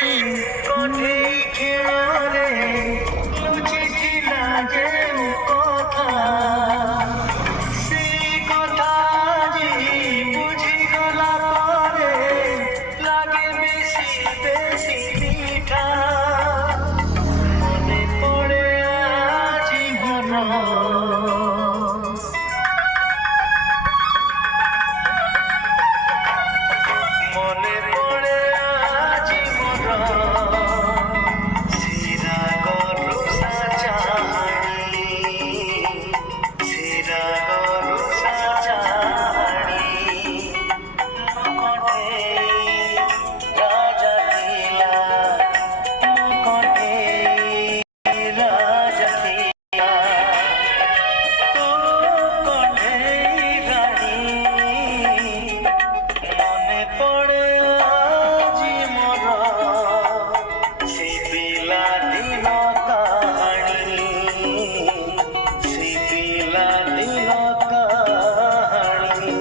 কঠেই খেয়ারে লুচিছিলা যে কথা সেই কথা যে বুঝি গলা পরে লাগে বেশি বেশি মিঠা মনে পড়ে আজি ঘন মনে পড়ে আজি মন সিরা গরু সাজানি সিরা গরু সাজানি মুকটে রাজা ଥିଲା মুকটে রাজা ଥିଲା তো কটে রানী মনে পড়ে আজি মোর সেই পিলা দিন কাহানি সেই পিলা দিন কাহানি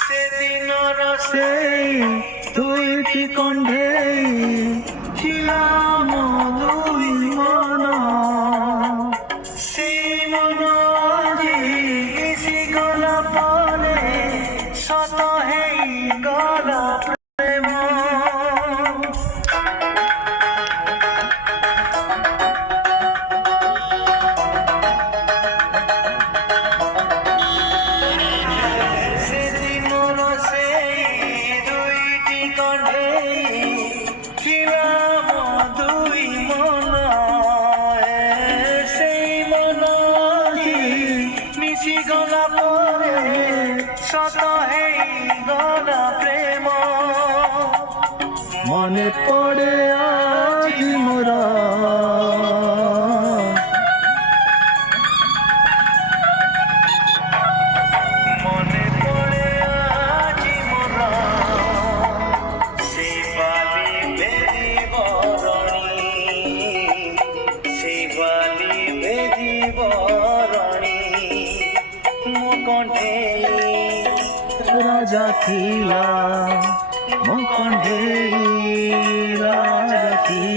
সেদিনর সেই দুইটি কণ্ঠে ছিলাম দুই মন সেই মন আজি মিশি গলা পরে শত হেই গলা প্রেম সেদিনর সেই দুইটি কণ্ঠে ছিলাম দুই মন সেই মন মিশি গলা পরে শত হেই গলা প্রেম মনে পড়ে আজি মোরা মনে পড়ে আজি মোরা সেই বালি বেদি বরণী সেই বালি বেদি বরণী ମୋ କଣ୍ଢେଇ ରାଜା ଥିଲା ମୋ କଣ୍ଢେଇ ରାଜା ଥିଲା।